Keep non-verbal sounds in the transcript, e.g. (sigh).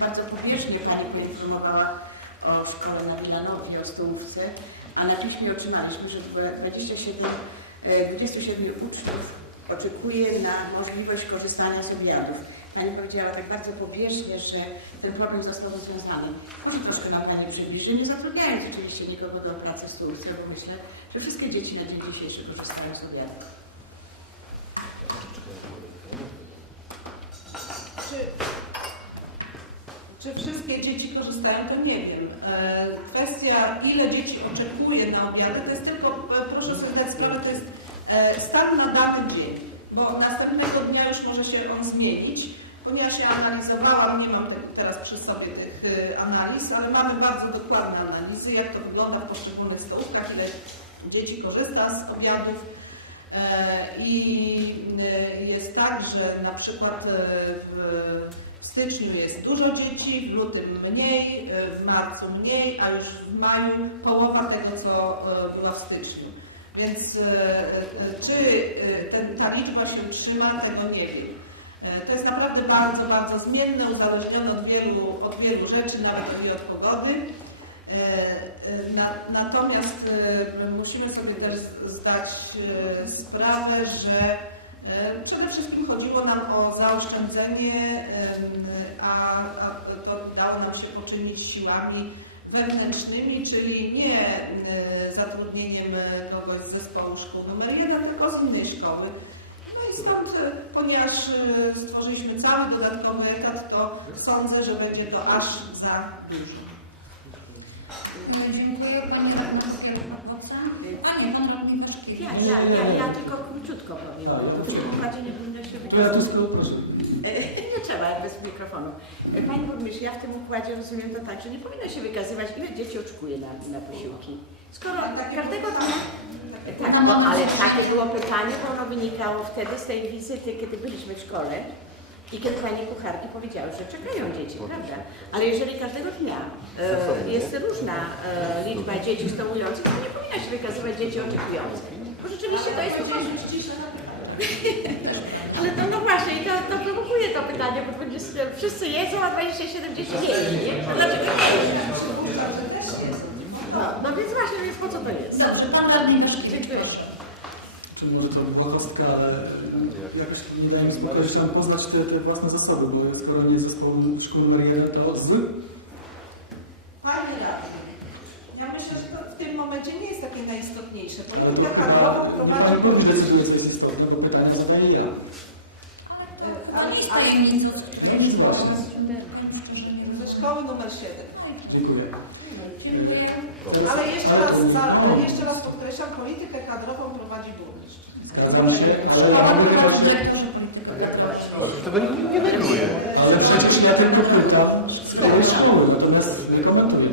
bardzo pobieżnie Pani poinformowała o szkole na Wilanowie, o stołówce, a na piśmie otrzymaliśmy, że dwa- 27, e, 27 uczniów oczekuje na możliwość korzystania z obiadów. Pani powiedziała tak bardzo pobieżnie, że ten problem został rozwiązany. Może troszkę nam Pani przybliży, nie zatrudniając oczywiście nikogo do pracy w stołówce, bo myślę, że wszystkie dzieci na dzień dzisiejszy korzystają z obiadów. Czy, czy wszystkie dzieci korzystają, to nie wiem. E, Kwestia, ile dzieci oczekuje na obiady, to jest tylko, e, proszę sobie dać sprawę, to jest e, stan na dany dzień, bo następnego dnia już może się on zmienić. Ponieważ ja analizowałam, nie mam te, teraz przy sobie tych e, analiz, ale mamy bardzo dokładne analizy, jak to wygląda w poszczególnych stołówkach, ile dzieci korzysta z obiadów. I e, jest tak, że na przykład w styczniu jest dużo dzieci, w lutym mniej, e, w marcu mniej, a już w maju połowa tego, co e, była w styczniu. Więc e, czy ten, ta liczba się utrzyma, tego nie wiem. To jest naprawdę bardzo, bardzo zmienne, uzależnione od wielu, od wielu rzeczy, nawet i od pogody. Na, natomiast musimy sobie też zdać sprawę, że przede wszystkim chodziło nam o zaoszczędzenie, a, a to dało nam się poczynić siłami wewnętrznymi, czyli nie e, zatrudnieniem e, kogoś z zespołu szkół numer jeden, tylko z innej szkoły. No i stąd, e, ponieważ e, stworzyliśmy cały dodatkowy etat, to sądzę, że będzie to aż za dużo. Dziękuję. Pani Radna Skierowca. A nie, Pan Radny Waszkiewicz. Ja, ja, ja, ja tylko króciutko powiem, Tak, bo ja to w tym układzie nie powinno się Ja wykazywać. tylko, proszę. (laughs) Nie trzeba, bez mikrofonu. Pani burmistrz, ja w tym układzie rozumiem to tak, że nie powinno się wykazywać, ile dzieci oczekuje na, na posiłki. Skoro każdego dnia... Tak, bo, ale takie było pytanie, bo ono wynikało wtedy z tej wizyty, kiedy byliśmy w szkole i kiedy pani kucharki powiedziały, że czekają dzieci, prawda? Ale jeżeli każdego dnia e, jest różna e, liczba dzieci stołujących, to nie powinno się wykazywać dzieci oczekujących. Bo rzeczywiście to jest... (laughs) Ale to no właśnie, i to, to prowokuje to pytanie, bo wszyscy jedzą, a 27 dzieci nie je, nie? Dlaczego nie? No, no więc właśnie, więc po co to jest? Dobrze, Pan Radny. Dziękuję. Czy może to była kostka, ale e, jakoś nie daje mi spokoju. Chciałem poznać te, te własne zasoby, bo skoro nie zespołu szkół numer jeden, to z? Panie radny, ja myślę, że to w tym momencie nie jest takie najistotniejsze. Ale to Polityka chyba kadrową nie prowadzi Pani powie, że jest jest istotne, bo pytanie zadaję ja. To nie jest właśnie. ze szkoły numer 7. Dziękuję. Dziękuję. Ale jeszcze ale raz, to- za, no, jeszcze raz podkreślam, politykę kadrową prowadzi burmistrz. Zgadzam się, ale ja mówię właśnie... Tego nie, nie neguję. Ale przecież ja tylko pytam z której szkoły, natomiast rekomenduję.